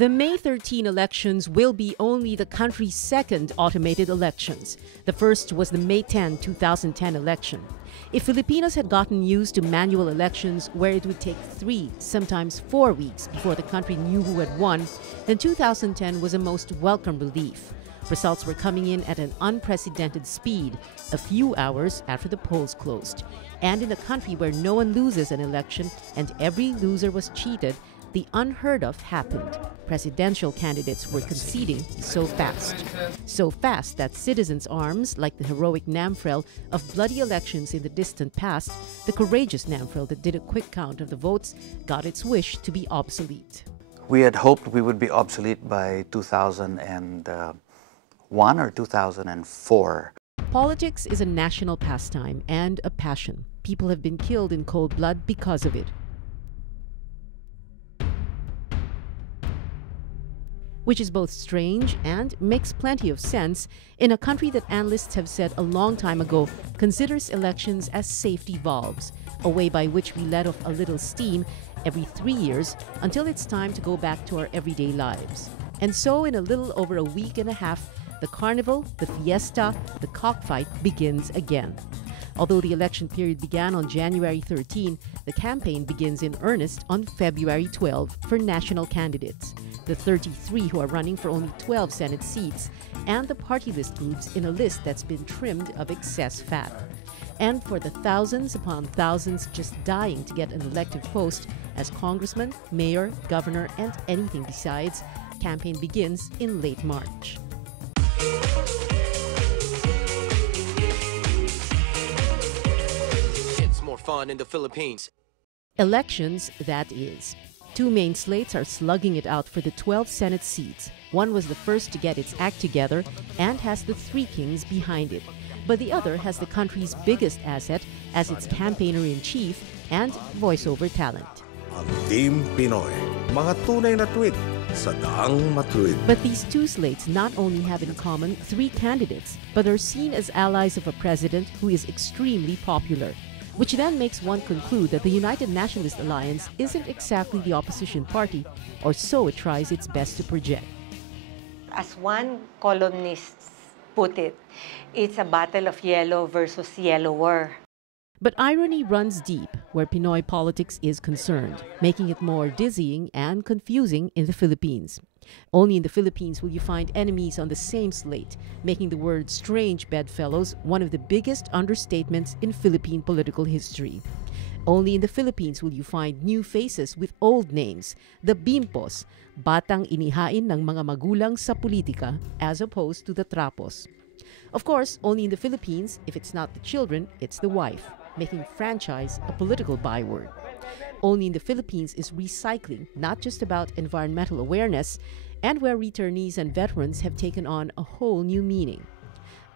The May 13 elections will be only the country's second automated elections. The first was the May 10, 2010 election. If Filipinos had gotten used to manual elections where it would take 3, sometimes 4 weeks before the country knew who had won, then 2010 was a most welcome relief. Results were coming in at an unprecedented speed, a few hours after the polls closed. And in a country where no one loses an election and every loser was cheated, the unheard of happened. Presidential candidates were conceding so fast. So fast that citizens' arms, like the heroic NAMFREL of bloody elections in the distant past, the courageous NAMFREL that did a quick count of the votes, got its wish to be obsolete. We had hoped we would be obsolete by 2001 or 2004. Politics is a national pastime and a passion. People have been killed in cold blood because of it. Which is both strange and makes plenty of sense in a country that analysts have said a long time ago considers elections as safety valves, a way by which we let off a little steam every 3 years until it's time to go back to our everyday lives. And so in a little over a week and a half, the carnival, the fiesta, the cockfight begins again. Although the election period began on January 13, the campaign begins in earnest on February 12 for national candidates, the 33 who are running for only 12 Senate seats, and the party list groups in a list that's been trimmed of excess fat. And for the thousands upon thousands just dying to get an elective post as congressman, mayor, governor, and anything besides, campaign begins in late March. It's more fun in the Philippines. Elections, that is. Two main slates are slugging it out for the 12 Senate seats. One was the first to get its act together and has the three kings behind it. But the other has the country's biggest asset as its campaigner-in-chief and voiceover talent. Ang Team Pinoy, mga tunay na tweet sa daang matuwid. But these two slates not only have in common 3 candidates, but are seen as allies of a president who is extremely popular, which then makes one conclude that the United Nationalist Alliance isn't exactly the opposition party, or so it tries its best to project. As one columnist put it, it's a battle of yellow versus yellower. But irony runs deep where Pinoy politics is concerned, making it more dizzying and confusing in the Philippines. Only in the Philippines will you find enemies on the same slate, making the word strange bedfellows one of the biggest understatements in Philippine political history. Only in the Philippines will you find new faces with old names, the bimpos, batang inihain ng mga magulang sa politika, as opposed to the trapos. Of course, only in the Philippines, if it's not the children, it's the wife, making franchise a political byword. Only in the Philippines is recycling not just about environmental awareness, and where returnees and veterans have taken on a whole new meaning.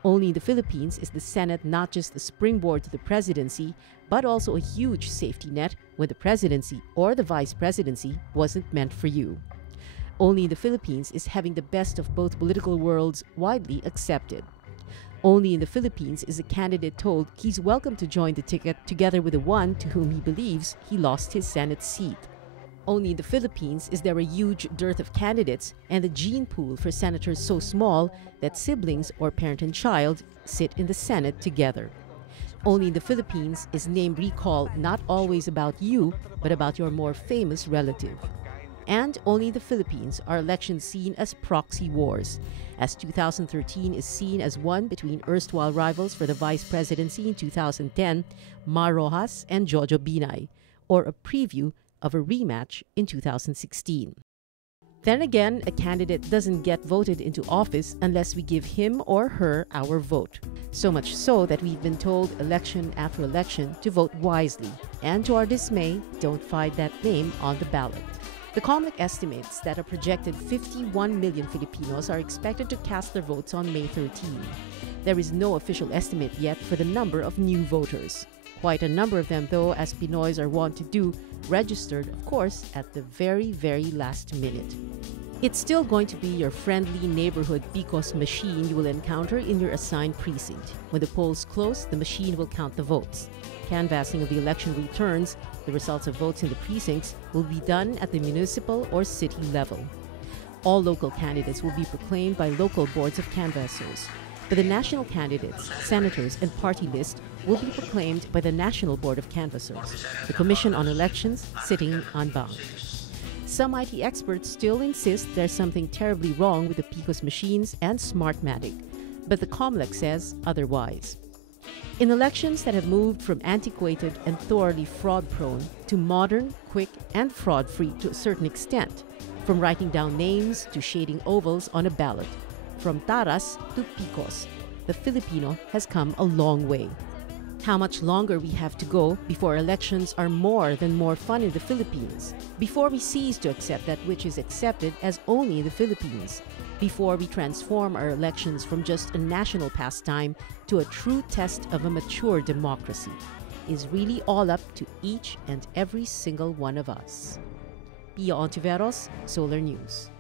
Only in the Philippines is the Senate not just a springboard to the presidency, but also a huge safety net when the presidency or the vice presidency wasn't meant for you. Only in the Philippines is having the best of both political worlds widely accepted. Only in the Philippines is a candidate told he's welcome to join the ticket together with the one to whom he believes he lost his Senate seat. Only in the Philippines is there a huge dearth of candidates and the gene pool for senators so small that siblings or parent and child sit in the Senate together. Only in the Philippines is name recall not always about you, but about your more famous relative. And only in the Philippines are elections seen as proxy wars, as 2013 is seen as one between erstwhile rivals for the vice presidency in 2010, Mar Rojas and Jojo Binay, or a preview of a rematch in 2016. Then again, a candidate doesn't get voted into office unless we give him or her our vote. So much so that we've been told election after election to vote wisely, and to our dismay, don't find that name on the ballot. The Cablelink estimates that a projected 51 million Filipinos are expected to cast their votes on May 13. There is no official estimate yet for the number of new voters. Quite a number of them, though, as Pinoys are wont to do, registered, of course, at the very, very last minute. It's still going to be your friendly neighborhood PICOS machine you will encounter in your assigned precinct. When the polls close, the machine will count the votes. Canvassing of the election returns, the results of votes in the precincts, will be done at the municipal or city level. All local candidates will be proclaimed by local boards of canvassers, but the national candidates, senators, and party list will be proclaimed by the National Board of Canvassers, the Commission on Elections, sitting en banc. Some IT experts still insist there's something terribly wrong with the PICOS machines and Smartmatic, but the COMELEC says otherwise. In elections that have moved from antiquated and thoroughly fraud-prone to modern, quick, and fraud-free to a certain extent, from writing down names to shading ovals on a ballot, from taras to PICOS, the Filipino has come a long way. How much longer we have to go before elections are more than more fun in the Philippines, before we cease to accept that which is accepted as only in the Philippines, before we transform our elections from just a national pastime to a true test of a mature democracy, is really all up to each and every single one of us. Pia Ontiveros, Solar News.